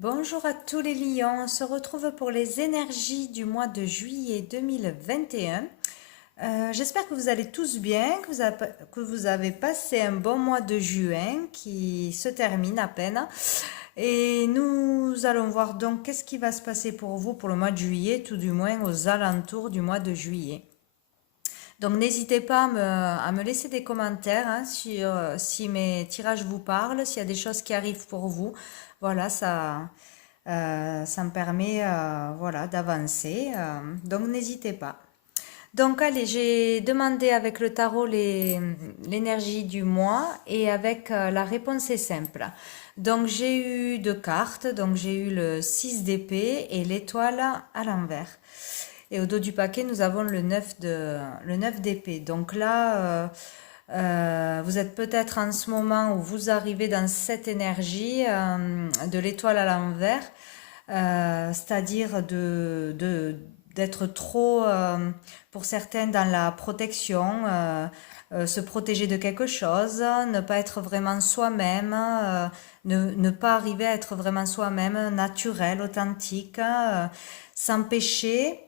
Bonjour à tous les lions, on se retrouve pour les énergies du mois de juillet 2021. J'espère que vous allez tous bien, que vous avez passé un bon mois de juin qui se termine à peine. Et nous allons voir donc qu'est-ce qui va se passer pour vous pour le mois de juillet, tout du moins aux alentours du mois de juillet. Donc n'hésitez pas à me laisser des commentaires hein, si mes tirages vous parlent, s'il y a des choses qui arrivent pour vous. Voilà, ça me permet voilà, d'avancer. Donc n'hésitez pas. Donc allez, j'ai demandé avec le tarot l'énergie du mois et avec la réponse est simple. Donc j'ai eu deux cartes, donc j'ai eu le 6 d'épée et l'étoile à l'envers. Et au dos du paquet, nous avons le 9 d'épée. Donc là, vous êtes peut-être en ce moment où vous arrivez dans cette énergie de l'étoile à l'envers, c'est-à-dire d'être trop, pour certains, dans la protection, se protéger de quelque chose, ne pas être vraiment soi-même, ne pas arriver à être vraiment soi-même, naturel, authentique, s'empêcher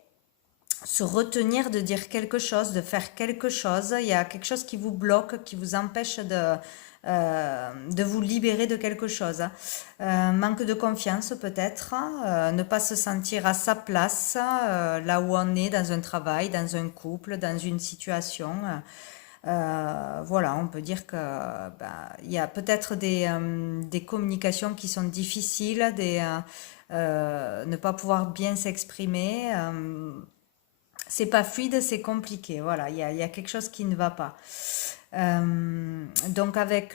se retenir de dire quelque chose, de faire quelque chose. Il y a quelque chose qui vous bloque, qui vous empêche de vous libérer de quelque chose. Manque de confiance peut-être, ne pas se sentir à sa place, là où on est, dans un travail, dans un couple, dans une situation. Voilà, on peut dire que il y a peut-être des communications qui sont difficiles, ne pas pouvoir bien s'exprimer. C'est pas fluide, c'est compliqué. Voilà, il y a quelque chose qui ne va pas. Donc avec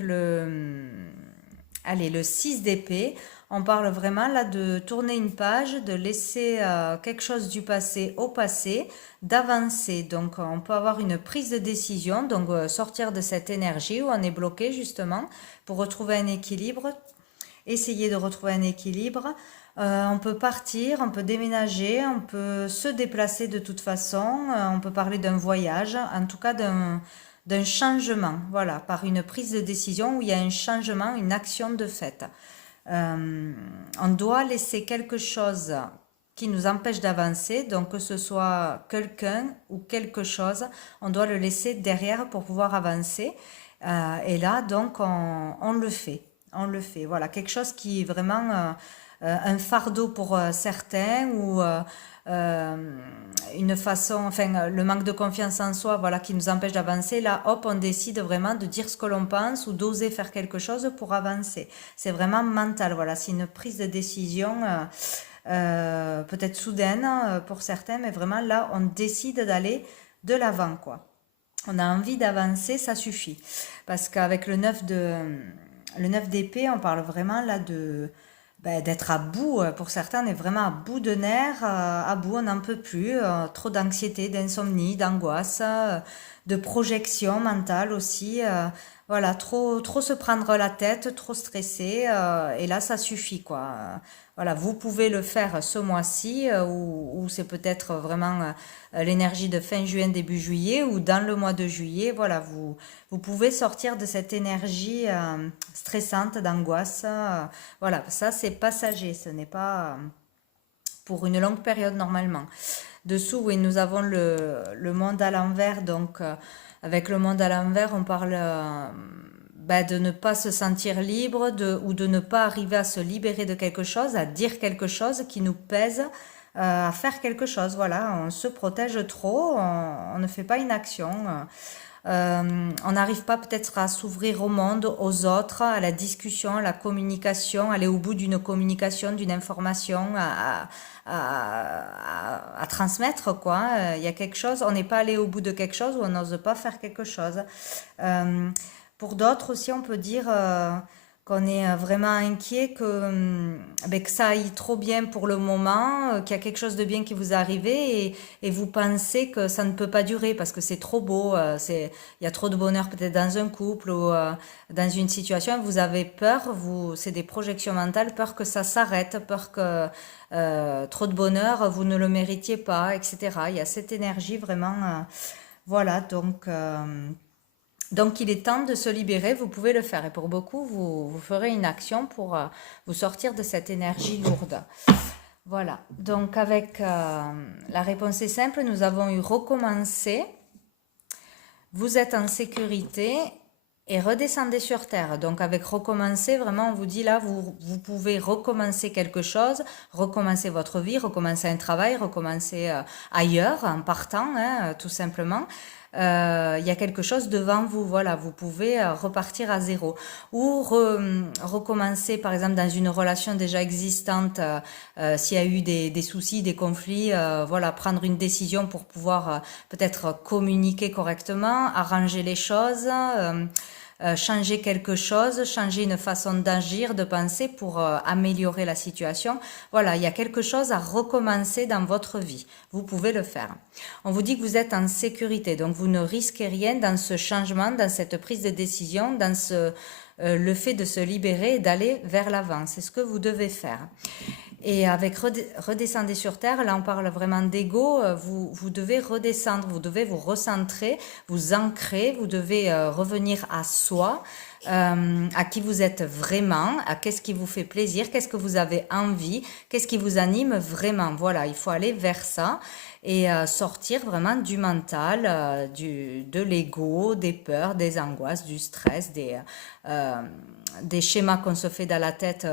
allez, le 6 d'épée, on parle vraiment là de tourner une page, de laisser quelque chose du passé au passé, d'avancer. Donc on peut avoir une prise de décision, donc sortir de cette énergie où on est bloqué justement pour retrouver un équilibre, essayer de retrouver un équilibre. On peut partir, on peut déménager, on peut se déplacer de toute façon, on peut parler d'un voyage, en tout cas d'un changement, voilà, par une prise de décision où il y a un changement, une action de fait. On doit laisser quelque chose qui nous empêche d'avancer, donc que ce soit quelqu'un ou quelque chose, on doit le laisser derrière pour pouvoir avancer. Et là, donc, on le fait. On le fait. Voilà, quelque chose qui est vraiment un fardeau pour certains ou une façon, enfin, le manque de confiance en soi, voilà, qui nous empêche d'avancer. Là, hop, on décide vraiment de dire ce que l'on pense ou d'oser faire quelque chose pour avancer. C'est vraiment mental, voilà, c'est une prise de décision peut-être soudaine pour certains, mais vraiment là, on décide d'aller de l'avant, quoi. On a envie d'avancer, ça suffit. Parce qu'avec le 9 d'épée, on parle vraiment là d'être à bout. Pour certains, on est vraiment à bout de nerfs, à bout, on n'en peut plus. Trop d'anxiété, d'insomnie, d'angoisse, de projection mentale aussi. Voilà, trop se prendre la tête, trop stressé. Et là, ça suffit, quoi. Voilà, vous pouvez le faire ce mois-ci, ou c'est peut-être vraiment l'énergie de fin juin, début juillet, ou dans le mois de juillet. Voilà, vous pouvez sortir de cette énergie stressante, d'angoisse. Voilà, ça c'est passager, ce n'est pas pour une longue période normalement. Dessous, oui, nous avons le monde à l'envers. Donc, avec le monde à l'envers, on parle de ne pas se sentir libre ou de ne pas arriver à se libérer de quelque chose, à dire quelque chose qui nous pèse, à faire quelque chose. Voilà, on se protège trop, on ne fait pas une action. On n'arrive pas peut-être à s'ouvrir au monde, aux autres, à la discussion, à la communication, aller au bout d'une communication, d'une information à transmettre, quoi. Il y a quelque chose, on n'est pas allé au bout de quelque chose ou on n'ose pas faire quelque chose. Euh, pour d'autres aussi, on peut dire qu'on est vraiment inquiet que ça aille trop bien pour le moment, qu'il y a quelque chose de bien qui vous est arrivé et vous pensez que ça ne peut pas durer parce que c'est trop beau, il y a trop de bonheur peut-être dans un couple ou dans une situation, vous avez peur, c'est des projections mentales, peur que ça s'arrête, peur que trop de bonheur, vous ne le méritiez pas, etc. Il y a cette énergie vraiment, voilà, Donc, il est temps de se libérer, vous pouvez le faire. Et pour beaucoup, vous ferez une action pour vous sortir de cette énergie lourde. Voilà, donc avec la réponse est simple, nous avons eu recommencer, vous êtes en sécurité et redescendez sur terre. Donc avec recommencer, vraiment on vous dit là, vous pouvez recommencer quelque chose, recommencer votre vie, recommencer un travail, recommencer ailleurs en partant, hein, tout simplement. Il y a quelque chose devant vous, voilà, vous pouvez repartir à zéro. Ou recommencer, par exemple, dans une relation déjà existante, s'il y a eu des soucis, des conflits, voilà, prendre une décision pour pouvoir peut-être communiquer correctement, arranger les choses, changer quelque chose, changer une façon d'agir, de penser pour améliorer la situation. Voilà, il y a quelque chose à recommencer dans votre vie. Vous pouvez le faire. On vous dit que vous êtes en sécurité, donc vous ne risquez rien dans ce changement, dans cette prise de décision, dans le fait de se libérer et d'aller vers l'avant. C'est ce que vous devez faire. Et avec redescendez sur terre, là on parle vraiment d'ego, vous devez redescendre, vous devez vous recentrer, vous ancrer, vous devez revenir à soi, à qui vous êtes vraiment, à qu'est-ce qui vous fait plaisir, qu'est-ce que vous avez envie, qu'est-ce qui vous anime vraiment. Voilà, il faut aller vers ça et sortir vraiment du mental, de l'ego, des peurs, des angoisses, du stress, des schémas qu'on se fait dans la tête,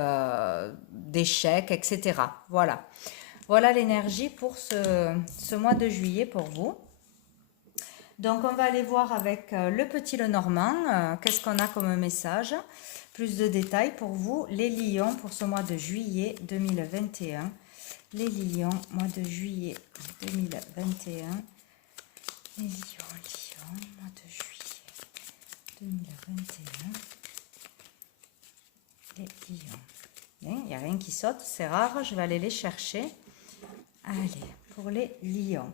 d'échecs, etc. Voilà. Voilà l'énergie pour ce mois de juillet pour vous. Donc, on va aller voir avec le petit Lenormand, qu'est-ce qu'on a comme message. Plus de détails pour vous. Les lions pour ce mois de juillet 2021. Les lions, mois de juillet 2021. Les lions, mois de juillet 2021. Les lions. Il n'y a rien qui saute, c'est rare, je vais aller les chercher. Allez, pour les lions.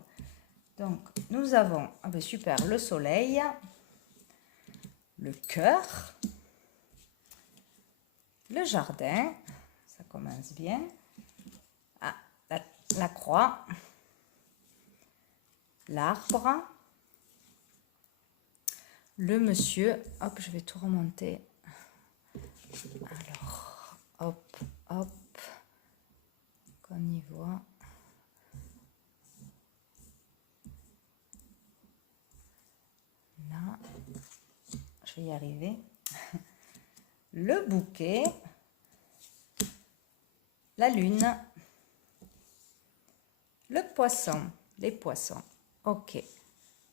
Donc, nous avons, ah ben super, le soleil, le cœur, le jardin, ça commence bien. Ah, la croix, l'arbre, le monsieur, hop, je vais tout remonter. Alors, hop, hop, qu'on y voit. Là, je vais y arriver. Le bouquet, la lune, le poisson, les poissons. Ok,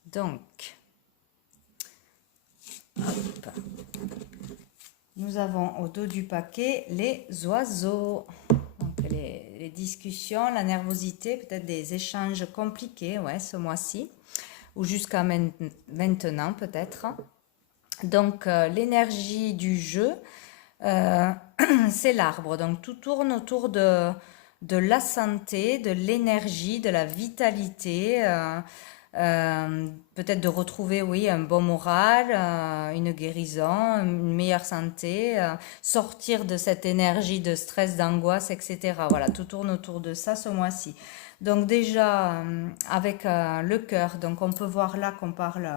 donc, hop. Nous avons au dos du paquet les oiseaux. Donc les discussions, la nervosité, peut-être des échanges compliqués, ouais, ce mois-ci. Ou jusqu'à maintenant peut-être. Donc l'énergie du jeu, c'est l'arbre. Donc tout tourne autour de la santé, de l'énergie, de la vitalité, peut-être de retrouver, oui, un bon moral, une guérison, une meilleure santé, sortir de cette énergie de stress, d'angoisse, etc. Voilà, tout tourne autour de ça ce mois-ci. Donc déjà, avec le cœur, donc on peut voir là qu'on parle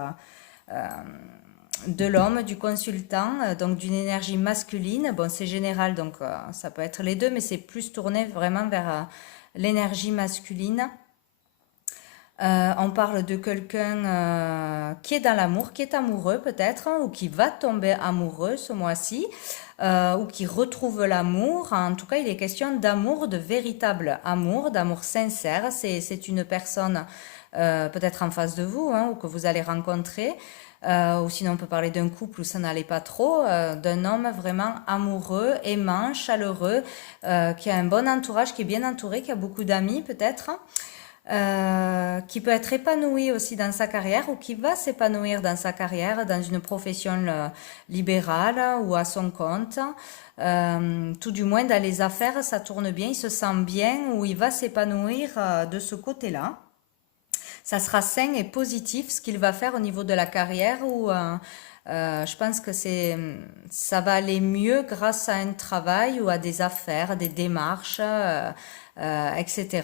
de l'homme, du consultant, donc d'une énergie masculine. Bon, c'est général, donc ça peut être les deux, mais c'est plus tourné vraiment vers l'énergie masculine. On parle de quelqu'un qui est dans l'amour, qui est amoureux peut-être, hein, ou qui va tomber amoureux ce mois-ci, ou qui retrouve l'amour. En tout cas, il est question d'amour, de véritable amour, d'amour sincère. C'est une personne peut-être en face de vous, hein, ou que vous allez rencontrer. Ou sinon on peut parler d'un couple où ça n'allait pas trop, d'un homme vraiment amoureux, aimant, chaleureux, qui a un bon entourage, qui est bien entouré, qui a beaucoup d'amis peut-être. Qui peut être épanoui aussi dans sa carrière ou qui va s'épanouir dans sa carrière, dans une profession libérale ou à son compte. Tout du moins dans les affaires, ça tourne bien, il se sent bien ou il va s'épanouir de ce côté-là. Ça sera sain et positif ce qu'il va faire au niveau de la carrière ou Je pense que ça va aller mieux grâce à un travail ou à des affaires, des démarches, etc.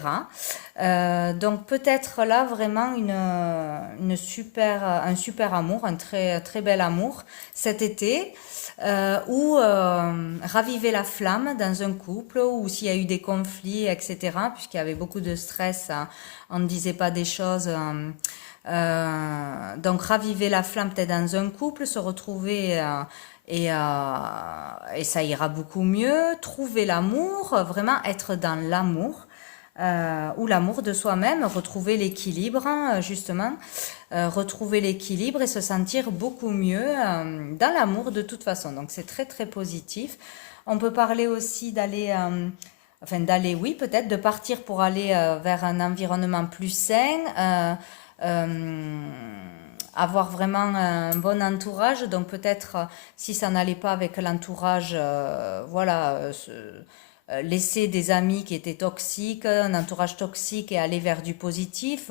Donc peut-être là vraiment un super amour, un très, très bel amour cet été, ou raviver la flamme dans un couple, ou s'il y a eu des conflits, etc., puisqu'il y avait beaucoup de stress, hein, on ne disait pas des choses. Donc raviver la flamme peut-être dans un couple, se retrouver et ça ira beaucoup mieux. Trouver l'amour, vraiment être dans l'amour. Ou l'amour de soi-même, retrouver l'équilibre, hein, justement, retrouver l'équilibre et se sentir beaucoup mieux dans l'amour de toute façon. Donc c'est très très positif. On peut parler aussi d'aller, enfin d'aller, oui, peut-être de partir pour aller vers un environnement plus sain. Euh, Avoir vraiment un bon entourage, donc peut-être si ça n'allait pas avec l'entourage, voilà, laisser des amis qui étaient toxiques, un entourage toxique et aller vers du positif,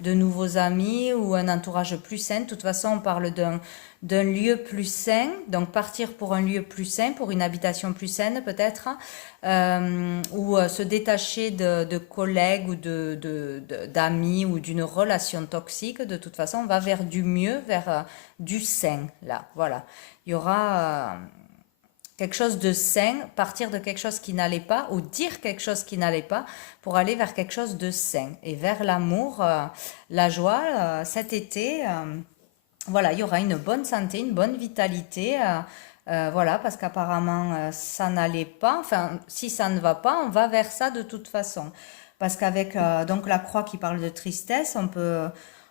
de nouveaux amis ou un entourage plus sain. De toute façon, on parle d'un lieu plus sain, donc partir pour un lieu plus sain, pour une habitation plus saine peut-être, ou se détacher de collègues ou d'amis ou d'une relation toxique. De toute façon, on va vers du mieux, vers du sain, là, voilà. Il y aura quelque chose de sain, partir de quelque chose qui n'allait pas ou dire quelque chose qui n'allait pas pour aller vers quelque chose de sain et vers l'amour, la joie. Cet été, voilà, il y aura une bonne santé, une bonne vitalité. Voilà, parce qu'apparemment, ça n'allait pas. Enfin, si ça ne va pas, on va vers ça de toute façon. Parce qu'avec donc la croix qui parle de tristesse,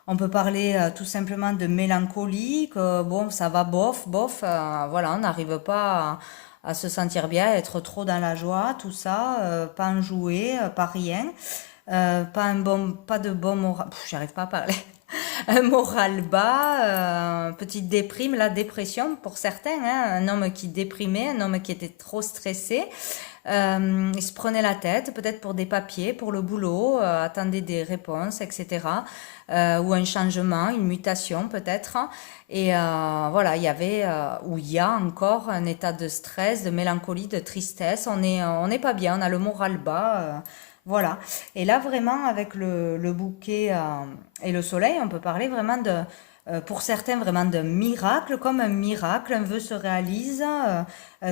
on peut parler tout simplement de mélancolie, que bon, ça va bof, bof, voilà, on n'arrive pas à se sentir bien, à être trop dans la joie, tout ça, pas en jouer, pas rien, pas de bon moral, j'arrive pas à parler, un moral bas, petite déprime, la dépression pour certains, hein, un homme qui déprimait, un homme qui était trop stressé, il se prenait la tête, peut-être pour des papiers, pour le boulot, attendait des réponses, etc. Ou un changement, une mutation peut-être. Et voilà, il y avait, ou il y a encore un état de stress, de mélancolie, de tristesse. On n'est pas bien, on a le moral bas. Voilà. Et là, vraiment, avec le bouquet et le soleil, on peut parler vraiment pour certains, vraiment d'un miracle, comme un miracle, un vœu se réalise,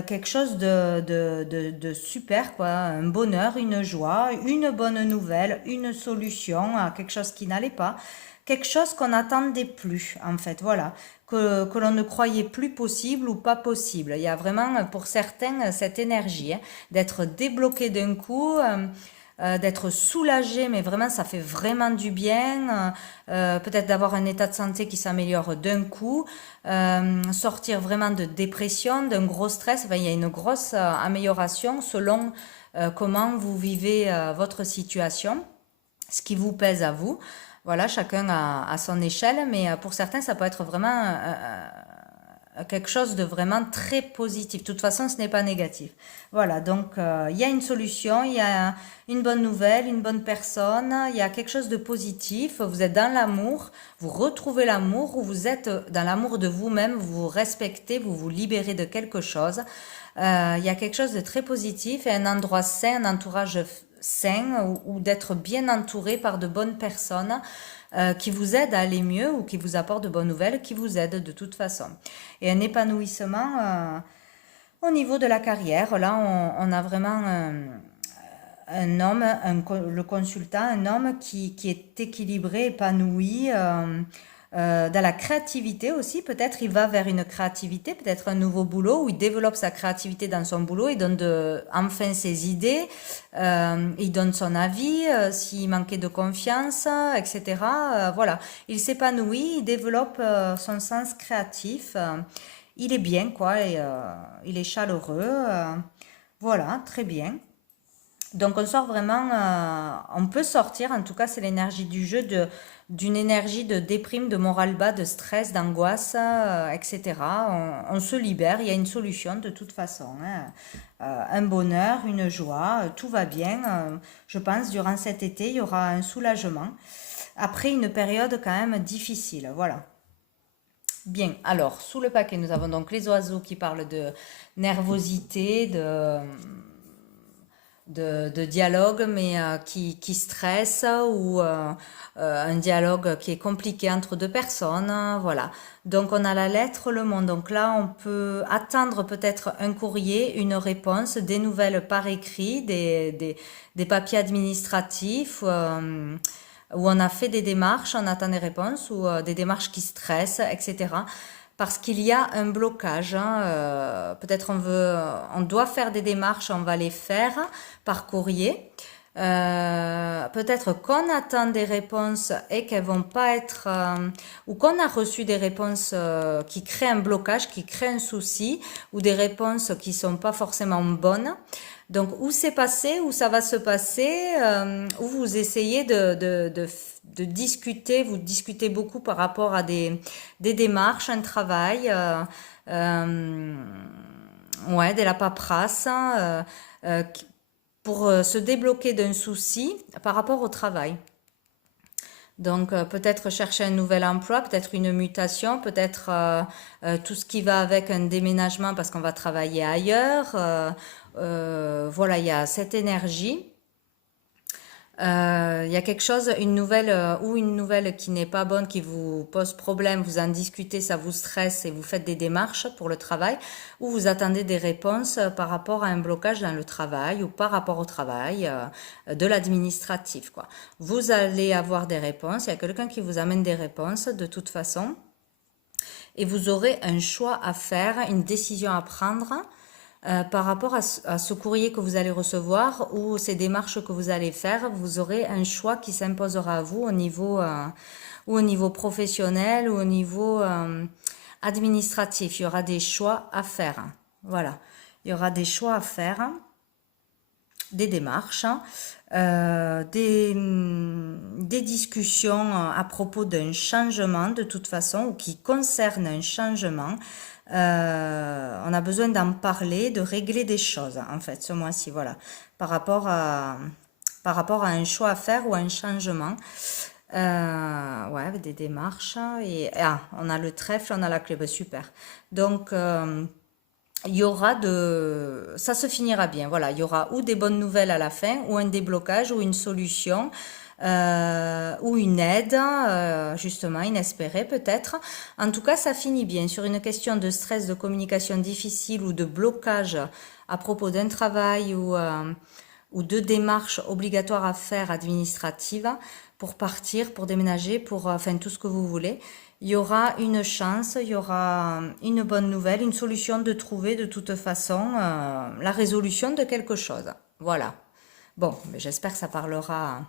quelque chose de super, quoi, un bonheur, une joie, une bonne nouvelle, une solution à quelque chose qui n'allait pas, quelque chose qu'on n'attendait plus, en fait, voilà, que l'on ne croyait plus possible ou pas possible. Il y a vraiment, pour certains, cette énergie, hein, d'être débloqué d'un coup. D'être soulagé, mais vraiment ça fait vraiment du bien, peut-être d'avoir un état de santé qui s'améliore d'un coup, sortir vraiment de dépression, d'un gros stress, enfin, il y a une grosse amélioration selon comment vous vivez votre situation, ce qui vous pèse à vous. Voilà, chacun à son échelle, mais pour certains ça peut être vraiment quelque chose de vraiment très positif. De toute façon, ce n'est pas négatif. Voilà, donc il y a une solution, il y a une bonne nouvelle, une bonne personne, il y a quelque chose de positif. Vous êtes dans l'amour, vous retrouvez l'amour, ou vous êtes dans l'amour de vous-même, vous vous respectez, vous vous libérez de quelque chose. Il y a quelque chose de très positif et un endroit sain, un entourage sain, ou d'être bien entouré par de bonnes personnes qui vous aident à aller mieux ou qui vous apportent de bonnes nouvelles, qui vous aident de toute façon. Et un épanouissement au niveau de la carrière. Là, on a vraiment un homme, le consultant, un homme qui est équilibré, épanoui, dans la créativité aussi. Peut-être il va vers une créativité, peut-être un nouveau boulot où il développe sa créativité dans son boulot, il donne enfin ses idées, il donne son avis, s'il manquait de confiance, etc. Voilà, il s'épanouit, il développe son sens créatif. Il est bien, quoi, et il est chaleureux. Voilà, très bien. Donc on sort vraiment, on peut sortir, en tout cas c'est l'énergie du jeu, d'une énergie de déprime, de moral bas, de stress, d'angoisse, etc. On se libère, il y a une solution de toute façon, hein. Un bonheur, une joie, tout va bien. Je pense durant cet été, il y aura un soulagement après une période quand même difficile. Voilà. Bien, alors, sous le paquet, nous avons donc les oiseaux qui parlent de nervosité, de dialogue, mais qui stresse, ou un dialogue qui est compliqué entre deux personnes. Voilà. Donc, on a la lettre, le monde. Donc là, on peut attendre peut-être un courrier, une réponse, des nouvelles par écrit, des papiers administratifs. Où on a fait des démarches, on attend des réponses, ou des démarches qui stressent, etc. Parce qu'il y a un blocage, hein, peut-être on doit faire des démarches, on va les faire par courrier. Peut-être qu'on attend des réponses et qu'elles vont pas être, ou qu'on a reçu des réponses qui créent un blocage, qui créent un souci, ou des réponses qui sont pas forcément bonnes. Donc, où c'est passé, où ça va se passer, où vous essayez de discuter, vous discutez beaucoup par rapport à des démarches, un travail, euh, ouais, de la paperasse, euh, pour se débloquer d'un souci par rapport au travail. Donc, peut-être chercher un nouvel emploi, peut-être une mutation, peut-être tout ce qui va avec un déménagement parce qu'on va travailler ailleurs. Voilà, il y a cette énergie. Il y a quelque chose, une nouvelle ou une nouvelle qui n'est pas bonne, qui vous pose problème, vous en discutez, ça vous stresse et vous faites des démarches pour le travail, ou vous attendez des réponses par rapport à un blocage dans le travail ou par rapport au travail de l'administratif, quoi. Vous allez avoir des réponses, il y a quelqu'un qui vous amène des réponses de toute façon, et vous aurez un choix à faire, une décision à prendre par rapport à ce courrier que vous allez recevoir ou ces démarches que vous allez faire. Vous aurez un choix qui s'imposera à vous ou au niveau professionnel ou au niveau administratif. Il y aura des choix à faire. Voilà, il y aura des choix à faire, des démarches, des discussions à propos d'un changement de toute façon ou qui concerne un changement. On a besoin d'en parler, de régler des choses en fait ce mois-ci, voilà, par rapport à, par rapport à un choix à faire ou à un changement. Ouais, avec des démarches. Et on a le trèfle, on a la clé, ben, super. Donc, il y aura ça se finira bien. Voilà, il y aura ou des bonnes nouvelles à la fin, ou un déblocage, ou une solution, ou une aide, justement, inespérée peut-être. En tout cas, ça finit bien. Sur une question de stress, de communication difficile ou de blocage à propos d'un travail ou de démarches obligatoires à faire administratives pour partir, pour déménager, pour enfin tout ce que vous voulez. Il y aura une chance, il y aura une bonne nouvelle, une solution de trouver de toute façon la résolution de quelque chose. Voilà. Bon, mais j'espère que ça parlera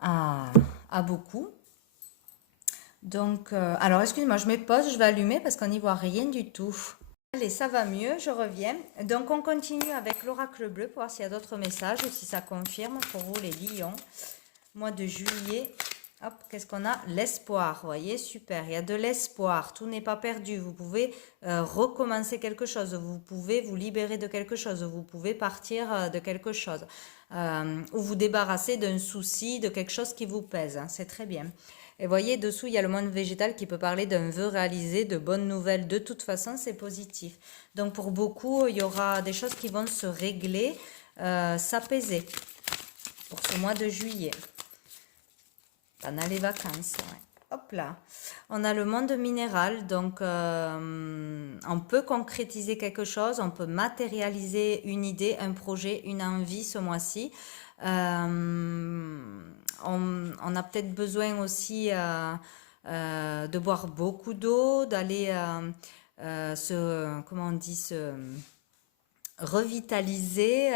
à, à beaucoup. Donc, alors excuse-moi, je mets pause, je vais allumer parce qu'on n'y voit rien du tout. Allez, ça va mieux, je reviens. Donc, on continue avec l'oracle bleu pour voir s'il y a d'autres messages ou si ça confirme pour vous les lions. Mois de juillet. Hop, qu'est-ce qu'on a? L'espoir, vous voyez, super, il y a de l'espoir, tout n'est pas perdu, vous pouvez recommencer quelque chose, vous pouvez vous libérer de quelque chose, vous pouvez partir de quelque chose, ou vous débarrasser d'un souci, de quelque chose qui vous pèse, hein, c'est très bien. Et vous voyez, dessous, il y a le monde végétal qui peut parler d'un vœu réalisé, de bonnes nouvelles, de toute façon, c'est positif. Donc pour beaucoup, il y aura des choses qui vont se régler, s'apaiser pour ce mois de juillet. On a les vacances, ouais. Hop là. On a le monde minéral, donc on peut concrétiser quelque chose, on peut matérialiser une idée, un projet, une envie ce mois-ci. On a peut-être besoin aussi de boire beaucoup d'eau, d'aller comment on dit, revitaliser,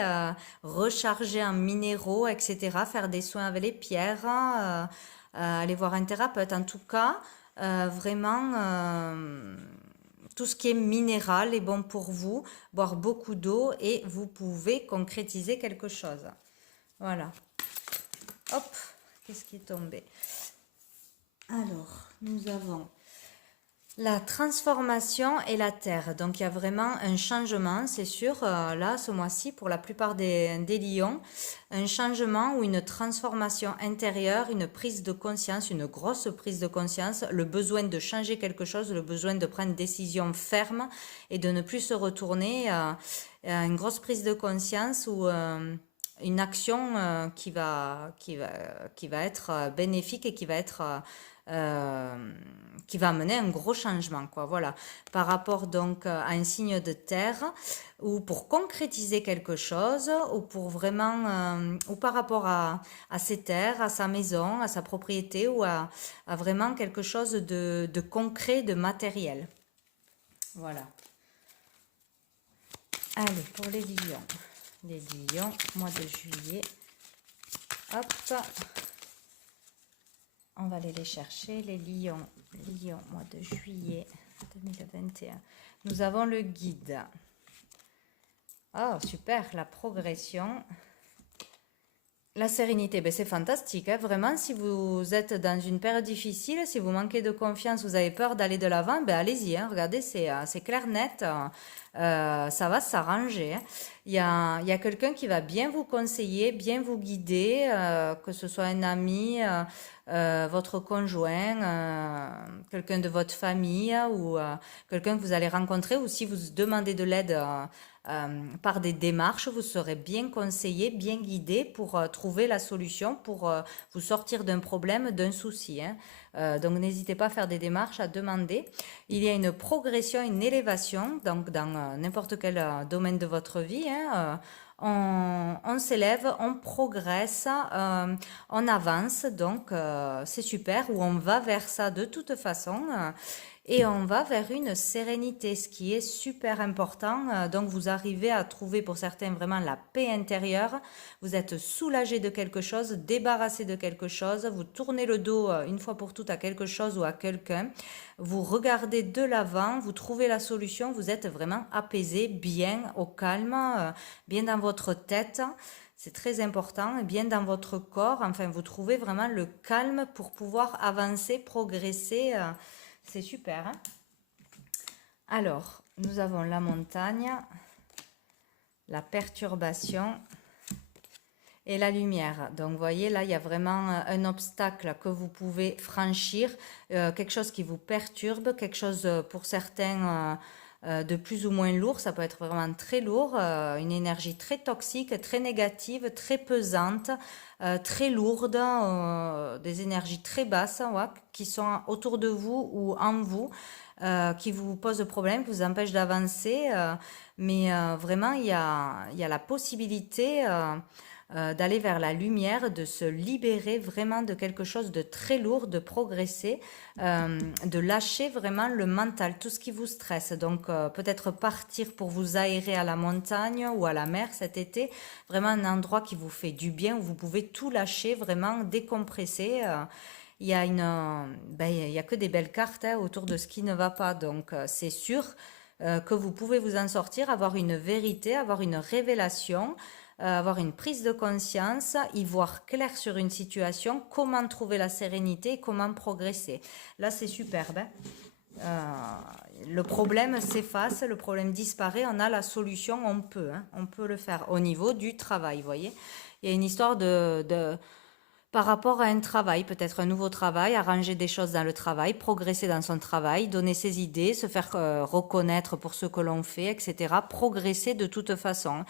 recharger en minéraux, etc., faire des soins avec les pierres, aller voir un thérapeute. En tout cas, vraiment, tout ce qui est minéral est bon pour vous, boire beaucoup d'eau et vous pouvez concrétiser quelque chose. Voilà. Hop, qu'est-ce qui est tombé? Alors, nous avons La transformation et la terre. Donc, il y a vraiment un changement, c'est sûr, là, ce mois-ci, pour la plupart des lions, un changement ou une transformation intérieure, une prise de conscience, une grosse prise de conscience, le besoin de changer quelque chose, le besoin de prendre une décision ferme et de ne plus se retourner, une grosse prise de conscience ou une action qui va être bénéfique et euh, qui va amener un gros changement, quoi. Voilà. Par rapport donc à un signe de terre, ou pour concrétiser quelque chose, ou pour vraiment, ou par rapport à ses terres, à sa maison, à sa propriété, ou à vraiment quelque chose de concret, de matériel. Voilà. Allez, pour les lions. Les lions, mois de juillet. Hop. On va aller les chercher, les lions. Lions, mois de juillet 2021. Nous avons le guide. Oh, super, la progression. La sérénité, ben c'est fantastique, hein. Vraiment, si vous êtes dans une période difficile, si vous manquez de confiance, vous avez peur d'aller de l'avant, ben allez-y, hein. Regardez, c'est clair, net, ça va s'arranger, hein. Il y a quelqu'un qui va bien vous conseiller, bien vous guider, que ce soit un ami, votre conjoint, quelqu'un de votre famille ou quelqu'un que vous allez rencontrer, ou si vous demandez de l'aide par des démarches, vous serez bien conseillé, bien guidé pour trouver la solution, pour vous sortir d'un problème, d'un souci, hein. Donc n'hésitez pas à faire des démarches, à demander. Il y a une progression, une élévation, donc dans n'importe quel domaine de votre vie, hein. On s'élève, on progresse, on avance, donc c'est super, ou on va vers ça de toute façon. Et on va vers une sérénité, ce qui est super important. Donc vous arrivez à trouver pour certains vraiment la paix intérieure. Vous êtes soulagé de quelque chose, débarrassé de quelque chose. Vous tournez le dos une fois pour toutes à quelque chose ou à quelqu'un. Vous regardez de l'avant, vous trouvez la solution. Vous êtes vraiment apaisé, bien, au calme, bien dans votre tête. C'est très important, bien dans votre corps. Enfin, vous trouvez vraiment le calme pour pouvoir avancer, progresser. C'est super, hein. Alors, nous avons la montagne, la perturbation et la lumière. Donc, vous voyez, là, il y a vraiment un obstacle que vous pouvez franchir, quelque chose qui vous perturbe, quelque chose pour certains de plus ou moins lourd. Ça peut être vraiment très lourd, une énergie très toxique, très négative, très pesante, très lourde, des énergies très basses, ouais, qui sont autour de vous ou en vous, qui vous posent problème, qui vous empêchent d'avancer. Mais vraiment, il y a la possibilité d'aller vers la lumière, de se libérer vraiment de quelque chose de très lourd, de progresser, de lâcher vraiment le mental, tout ce qui vous stresse. Donc peut-être partir pour vous aérer à la montagne ou à la mer cet été, vraiment un endroit qui vous fait du bien, où vous pouvez tout lâcher, vraiment décompresser. Il y a que des belles cartes, hein, autour de ce qui ne va pas. Donc c'est sûr que vous pouvez vous en sortir, avoir une vérité, avoir une révélation, avoir une prise de conscience, y voir clair sur une situation, comment trouver la sérénité, comment progresser. Là, c'est superbe, hein. Le problème s'efface, le problème disparaît, on a la solution, on peut le faire au niveau du travail, vous voyez. Il y a une histoire par rapport à un travail, peut-être un nouveau travail, arranger des choses dans le travail, progresser dans son travail, donner ses idées, se faire reconnaître pour ce que l'on fait, etc. Progresser de toute façon.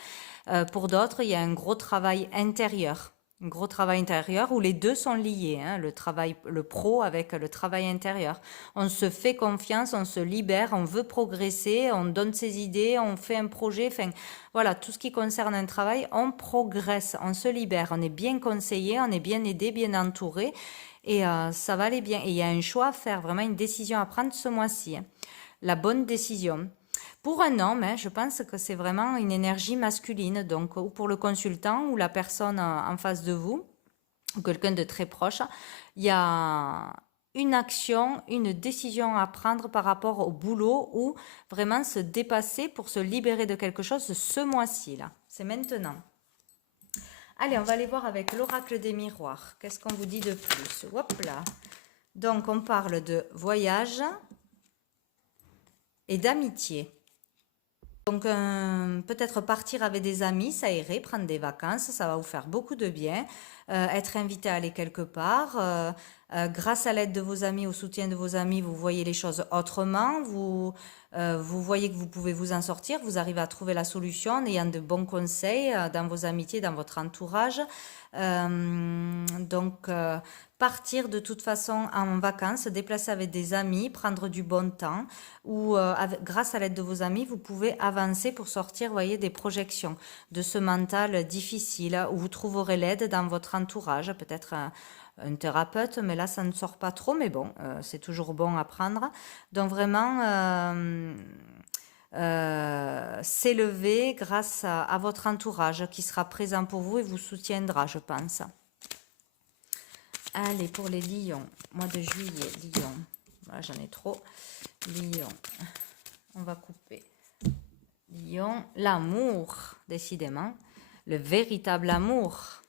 Pour d'autres, il y a un gros travail intérieur. Un gros travail intérieur où les deux sont liés, hein, le travail, le pro avec le travail intérieur. On se fait confiance, on se libère, on veut progresser, on donne ses idées, on fait un projet. Enfin, voilà, tout ce qui concerne un travail, on progresse, on se libère, on est bien conseillé, on est bien aidé, bien entouré. Et ça va aller bien. Et il y a un choix à faire, vraiment une décision à prendre ce mois-ci, hein. La bonne décision. Pour un homme, hein, je pense que c'est vraiment une énergie masculine, donc ou pour le consultant ou la personne en face de vous, ou quelqu'un de très proche, il y a une action, une décision à prendre par rapport au boulot ou vraiment se dépasser pour se libérer de quelque chose ce mois-ci, là. C'est maintenant. Allez, on va aller voir avec l'oracle des miroirs. Qu'est-ce qu'on vous dit de plus? Hop là. Donc, on parle de voyage, et d'amitié. Donc, peut-être partir avec des amis, ça irait, prendre des vacances, ça va vous faire beaucoup de bien. Être invité à aller quelque part. Grâce à l'aide de vos amis, au soutien de vos amis, vous voyez les choses autrement. Vous voyez que vous pouvez vous en sortir. Vous arrivez à trouver la solution en ayant de bons conseils dans vos amitiés, dans votre entourage. Donc, partir de toute façon en vacances, se déplacer avec des amis, prendre du bon temps ou grâce à l'aide de vos amis, vous pouvez avancer pour sortir, voyez, des projections de ce mental difficile où vous trouverez l'aide dans votre entourage, peut-être un thérapeute, mais là, ça ne sort pas trop, mais bon, c'est toujours bon à prendre. Donc vraiment, s'élever grâce à votre entourage qui sera présent pour vous et vous soutiendra, je pense. Allez, pour les lions, mois de juillet, lion. Voilà, j'en ai trop. Lion, on va couper. Lion, l'amour, décidément. Le véritable amour.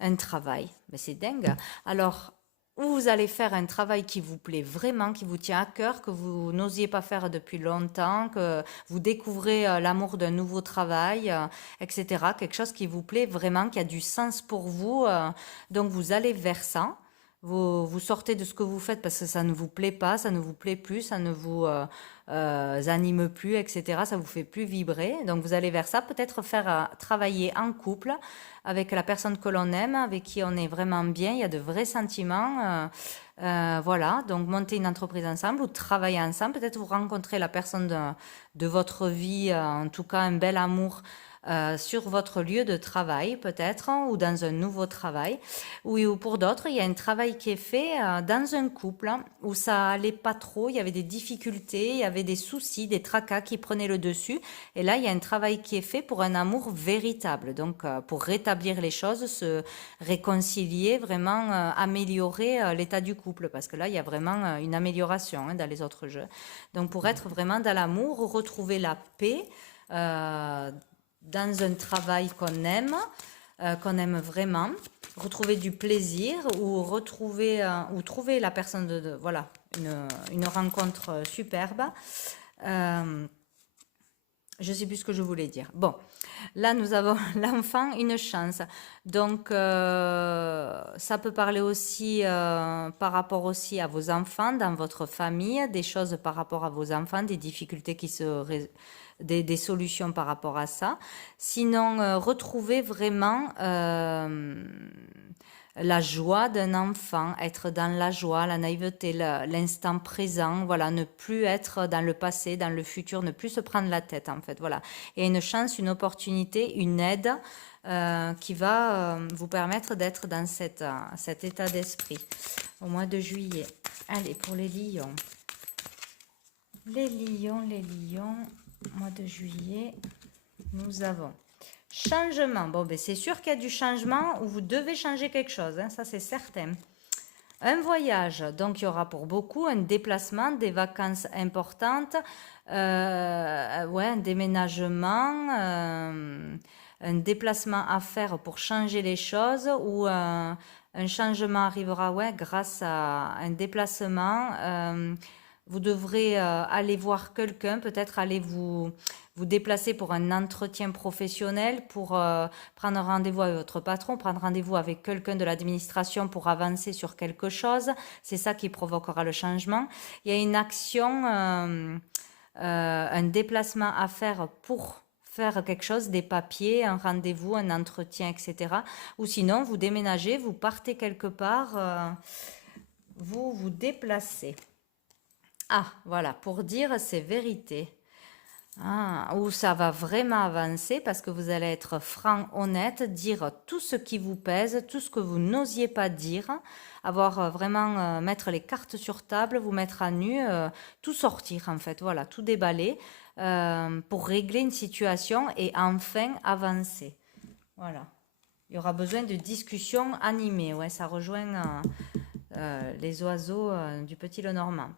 Un travail, mais c'est dingue. Alors, vous allez faire un travail qui vous plaît vraiment, qui vous tient à cœur, que vous n'osiez pas faire depuis longtemps, que vous découvrez l'amour d'un nouveau travail, etc. Quelque chose qui vous plaît vraiment, qui a du sens pour vous. Donc, vous allez vers ça. Vous sortez de ce que vous faites parce que ça ne vous plaît pas, ça ne vous plaît plus, ça ne vous anime plus, etc. Ça vous fait plus vibrer. Donc vous allez vers ça, peut-être faire travailler en couple avec la personne que l'on aime, avec qui on est vraiment bien, il y a de vrais sentiments. Voilà, donc monter une entreprise ensemble ou travailler ensemble, peut-être vous rencontrez la personne de votre vie, en tout cas un bel amour sur votre lieu de travail peut-être, hein, ou dans un nouveau travail. Ou pour d'autres, il y a un travail qui est fait dans un couple hein, où ça allait pas trop, il y avait des difficultés, il y avait des soucis, des tracas qui prenaient le dessus. Et là, il y a un travail qui est fait pour un amour véritable, donc pour rétablir les choses, se réconcilier, vraiment améliorer l'état du couple, parce que là, il y a vraiment une amélioration hein, dans les autres jeux. Donc pour être vraiment dans l'amour, retrouver la paix. Dans un travail qu'on aime vraiment, retrouver du plaisir ou retrouver ou trouver la personne voilà une rencontre superbe. Je sais plus ce que je voulais dire. Bon, là nous avons l'enfant, une chance. Donc ça peut parler aussi par rapport aussi à vos enfants dans votre famille, des choses par rapport à vos enfants, des difficultés qui se des solutions par rapport à ça. Sinon, retrouver vraiment la joie d'un enfant, être dans la joie, la naïveté, l'instant présent, voilà, ne plus être dans le passé, dans le futur, ne plus se prendre la tête en fait, voilà. Et une chance, une opportunité, une aide qui va vous permettre d'être dans cet état d'esprit au mois de juillet. Allez, pour les lions. Les lions, mois de juillet, nous avons changement. Bon, ben c'est sûr qu'il y a du changement où vous devez changer quelque chose, hein, ça c'est certain. Un voyage, donc il y aura pour beaucoup un déplacement, des vacances importantes, ouais, un déménagement, un déplacement à faire pour changer les choses ou un changement arrivera ouais, grâce à un déplacement. Vous devrez aller voir quelqu'un, peut-être aller vous déplacer pour un entretien professionnel, pour prendre rendez-vous avec votre patron, prendre rendez-vous avec quelqu'un de l'administration pour avancer sur quelque chose. C'est ça qui provoquera le changement. Il y a une action, un déplacement à faire pour faire quelque chose, des papiers, un rendez-vous, un entretien, etc. Ou sinon, vous déménagez, vous partez quelque part, vous vous déplacez. Ah, voilà, pour dire c'est vérité. Ah, où ça va vraiment avancer parce que vous allez être franc, honnête, dire tout ce qui vous pèse, tout ce que vous n'osiez pas dire, avoir vraiment mettre les cartes sur table, vous mettre à nu, tout sortir en fait, voilà, tout déballer pour régler une situation et enfin avancer. Voilà. Il y aura besoin de discussions animées, ouais, ça rejoint les oiseaux du Petit Lenormand.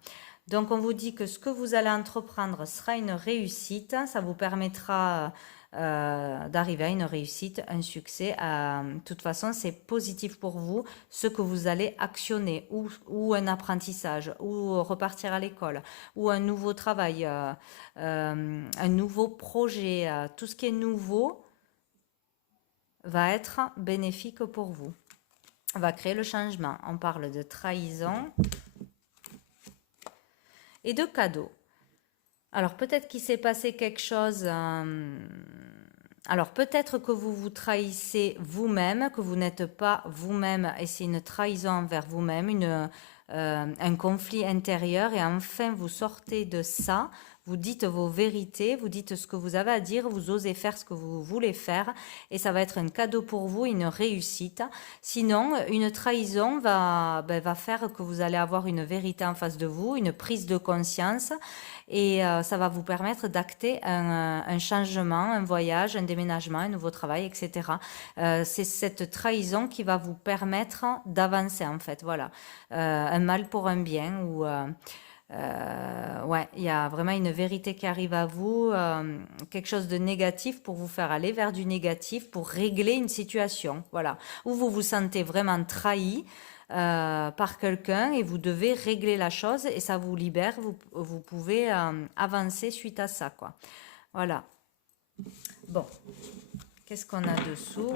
Donc on vous dit que ce que vous allez entreprendre sera une réussite, ça vous permettra d'arriver à une réussite, un succès. De toute façon, c'est positif pour vous, ce que vous allez actionner, ou un apprentissage, ou repartir à l'école, ou un nouveau travail, un nouveau projet, tout ce qui est nouveau va être bénéfique pour vous, va créer le changement. On parle de trahison et de cadeau. Alors peut-être qu'il s'est passé quelque chose, alors peut-être que vous vous trahissez vous-même, que vous n'êtes pas vous-même et c'est une trahison envers vous-même, un conflit intérieur et enfin vous sortez de ça, vous dites vos vérités, vous dites ce que vous avez à dire, vous osez faire ce que vous voulez faire et ça va être un cadeau pour vous, une réussite. Sinon, une trahison va faire que vous allez avoir une vérité en face de vous, une prise de conscience et ça va vous permettre d'acter un changement, un voyage, un déménagement, un nouveau travail, etc. C'est cette trahison qui va vous permettre d'avancer en fait, voilà. Un mal pour un bien ou ouais, il y a vraiment une vérité qui arrive à vous, quelque chose de négatif pour vous faire aller vers du négatif, pour régler une situation, voilà, où vous vous sentez vraiment trahi par quelqu'un et vous devez régler la chose et ça vous libère, vous pouvez avancer suite à ça, quoi. Voilà. Bon, qu'est-ce qu'on a dessous?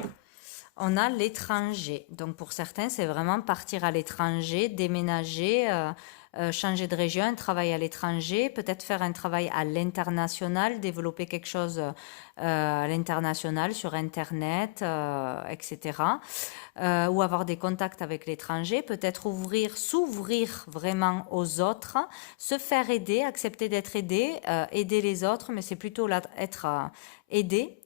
On a l'étranger. Donc pour certains, c'est vraiment partir à l'étranger, déménager, changer de région, un travail à l'étranger, peut-être faire un travail à l'international, développer quelque chose à l'international sur Internet, etc. Ou avoir des contacts avec l'étranger, peut-être s'ouvrir vraiment aux autres, se faire aider, accepter d'être aidé, aider les autres, mais c'est plutôt là, être aidé.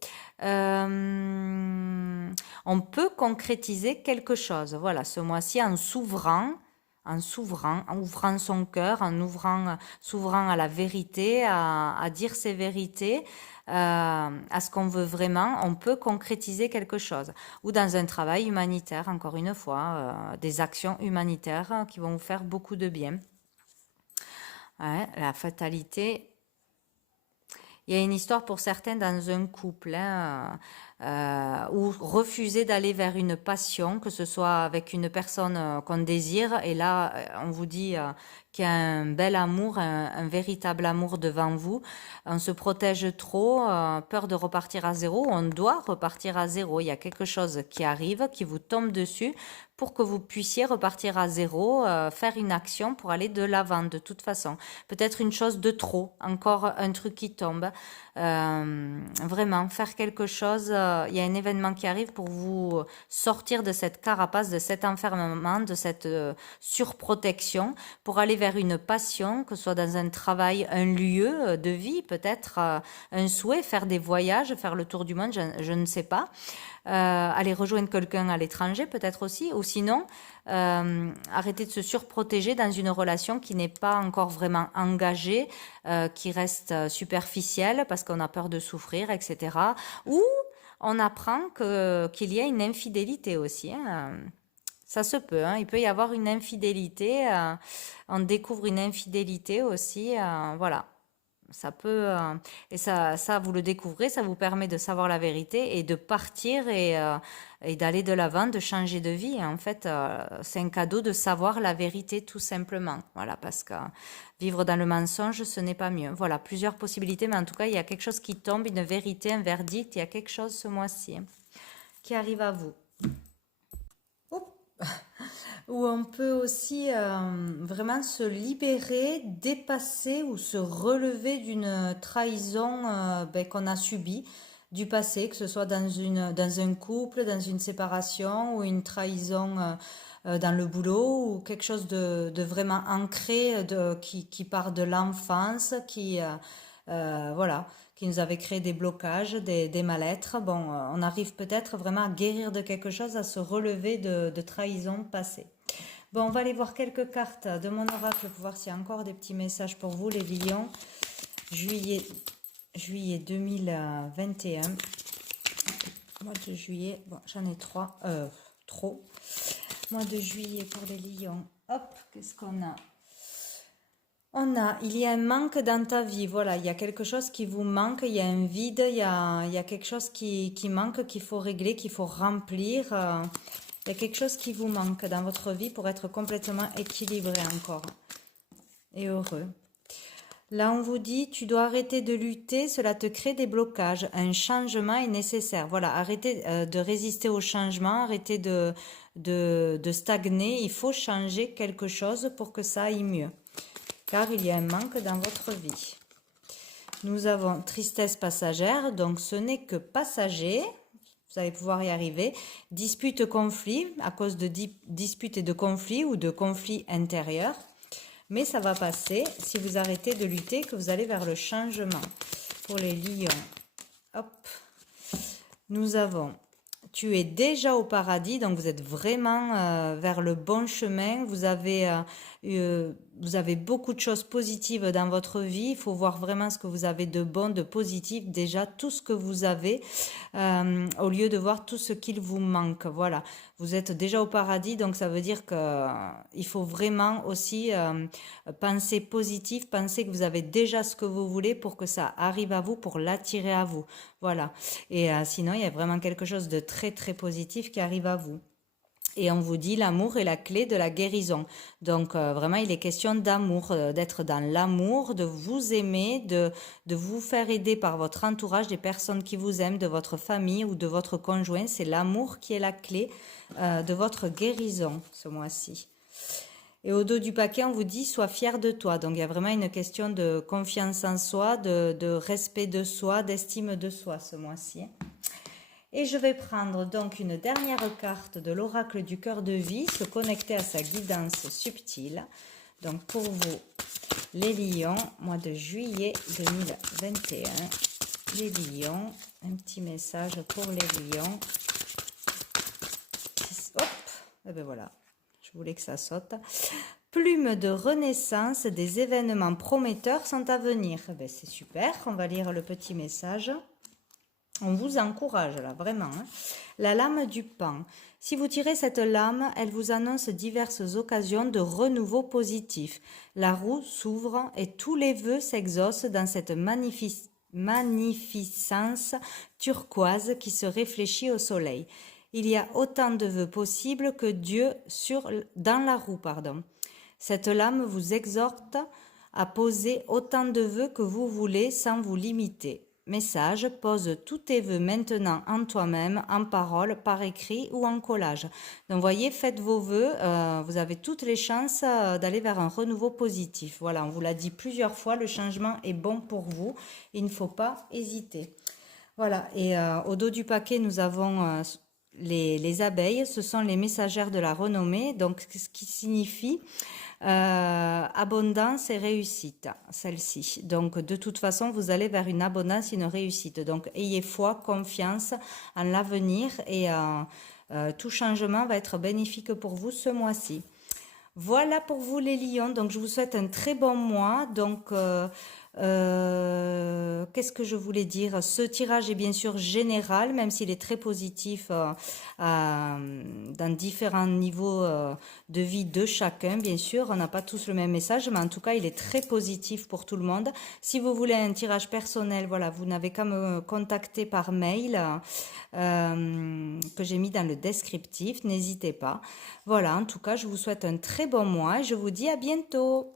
On peut concrétiser quelque chose, voilà, ce mois-ci en ouvrant son cœur, s'ouvrant à la vérité, à dire ses vérités, à ce qu'on veut vraiment, on peut concrétiser quelque chose. Ou dans un travail humanitaire, encore une fois, des actions humanitaires qui vont vous faire beaucoup de bien. Ouais, la fatalité. Il y a une histoire pour certains dans un couple, hein, ou refuser d'aller vers une passion, que ce soit avec une personne qu'on désire, et là, on vous dit qu'il y a un bel amour, un véritable amour devant vous. On se protège trop, peur de repartir à zéro, on doit repartir à zéro. Il y a quelque chose qui arrive, qui vous tombe dessus, pour que vous puissiez repartir à zéro, faire une action pour aller de l'avant de toute façon. Peut-être une chose de trop, encore un truc qui tombe. Vraiment, faire quelque chose, il y a un événement qui arrive pour vous sortir de cette carapace, de cet enfermement, de cette surprotection, pour aller vers une passion, que ce soit dans un travail, un lieu de vie, peut-être un souhait, faire des voyages, faire le tour du monde, je ne sais pas. Aller rejoindre quelqu'un à l'étranger peut-être aussi, ou sinon arrêter de se surprotéger dans une relation qui n'est pas encore vraiment engagée, qui reste superficielle parce qu'on a peur de souffrir, etc. Ou on apprend qu'il y a une infidélité aussi, hein. Ça se peut, hein. Il peut y avoir une infidélité, on découvre une infidélité aussi, voilà. Ça peut, et ça, vous le découvrez, ça vous permet de savoir la vérité et de partir et d'aller de l'avant, de changer de vie. En fait, c'est un cadeau de savoir la vérité tout simplement. Voilà, parce que vivre dans le mensonge, ce n'est pas mieux. Voilà, plusieurs possibilités, mais en tout cas, il y a quelque chose qui tombe, une vérité, un verdict, il y a quelque chose ce mois-ci qui arrive à vous. Où on peut aussi vraiment se libérer, dépasser ou se relever d'une trahison qu'on a subie du passé, que ce soit dans un couple, dans une séparation ou une trahison dans le boulot ou quelque chose de vraiment ancré qui part de l'enfance, voilà, qui nous avait créé des blocages, des mal-être. Bon, on arrive peut-être vraiment à guérir de quelque chose, à se relever de trahisons passées. Bon, on va aller voir quelques cartes de mon oracle pour voir s'il y a encore des petits messages pour vous, les lions. Juillet 2021. Mois de juillet, bon, j'en ai trop. Mois de juillet pour les lions. Hop, qu'est-ce qu'on a? Il y a un manque dans ta vie, voilà, il y a quelque chose qui vous manque, il y a un vide, il y a quelque chose qui manque, qu'il faut régler, qu'il faut remplir. Il y a quelque chose qui vous manque dans votre vie pour être complètement équilibré encore et heureux. Là, on vous dit, tu dois arrêter de lutter, cela te crée des blocages. Un changement est nécessaire. Voilà, arrêtez de résister au changement, arrêtez de stagner. Il faut changer quelque chose pour que ça aille mieux. Car il y a un manque dans votre vie. Nous avons tristesse passagère, donc ce n'est que passager. Vous allez pouvoir y arriver. Dispute, conflit, à cause de disputes et de conflits ou de conflits intérieurs. Mais ça va passer si vous arrêtez de lutter, que vous allez vers le changement. Pour les lions, hop, nous avons, tu es déjà au paradis, donc vous êtes vraiment vers le bon chemin. Vous avez beaucoup de choses positives dans votre vie. Il faut voir vraiment ce que vous avez de bon, de positif, déjà tout ce que vous avez, au lieu de voir tout ce qu'il vous manque. Voilà, vous êtes déjà au paradis, donc ça veut dire que il faut vraiment aussi penser positif, penser que vous avez déjà ce que vous voulez pour que ça arrive à vous, pour l'attirer à vous. Voilà, et sinon il y a vraiment quelque chose de très très positif qui arrive à vous. Et on vous dit l'amour est la clé de la guérison. Donc vraiment, il est question d'amour, d'être dans l'amour, de vous aimer, de vous faire aider par votre entourage, des personnes qui vous aiment, de votre famille ou de votre conjoint. C'est l'amour qui est la clé de votre guérison ce mois-ci. Et au dos du paquet, on vous dit sois fier de toi. Donc il y a vraiment une question de confiance en soi, de respect de soi, d'estime de soi ce mois-ci. Et je vais prendre donc une dernière carte de l'oracle du cœur de vie, se connecter à sa guidance subtile. Donc pour vous, les lions, mois de juillet 2021. Les lions, un petit message pour les lions. Hop, et ben voilà, je voulais que ça saute. Plume de renaissance, des événements prometteurs sont à venir. Eh ben c'est super, on va lire le petit message. On vous encourage là, vraiment. Hein. La lame du pan. Si vous tirez cette lame, elle vous annonce diverses occasions de renouveau positif. La roue s'ouvre et tous les vœux s'exaucent dans cette magnificence turquoise qui se réfléchit au soleil. Il y a autant de vœux possibles que Dieu dans la roue. Cette lame vous exhorte à poser autant de vœux que vous voulez sans vous limiter. Message, pose tous tes vœux maintenant en toi-même, en parole, par écrit ou en collage. Donc voyez, faites vos vœux, vous avez toutes les chances d'aller vers un renouveau positif. Voilà, on vous l'a dit plusieurs fois, le changement est bon pour vous, il ne faut pas hésiter. Voilà, et au dos du paquet, nous avons les abeilles, ce sont les messagères de la renommée, donc ce qui signifie abondance et réussite, celle-ci. Donc de toute façon, vous allez vers une abondance et une réussite. Donc ayez foi, confiance en l'avenir et tout changement va être bénéfique pour vous ce mois-ci. Voilà pour vous les lions, donc je vous souhaite un très bon mois. Donc qu'est-ce que je voulais dire? Ce tirage est bien sûr général, même s'il est très positif dans différents niveaux de vie de chacun, bien sûr. On n'a pas tous le même message, mais en tout cas, il est très positif pour tout le monde. Si vous voulez un tirage personnel, voilà, vous n'avez qu'à me contacter par mail que j'ai mis dans le descriptif. N'hésitez pas. Voilà, en tout cas, je vous souhaite un très bon mois et je vous dis à bientôt.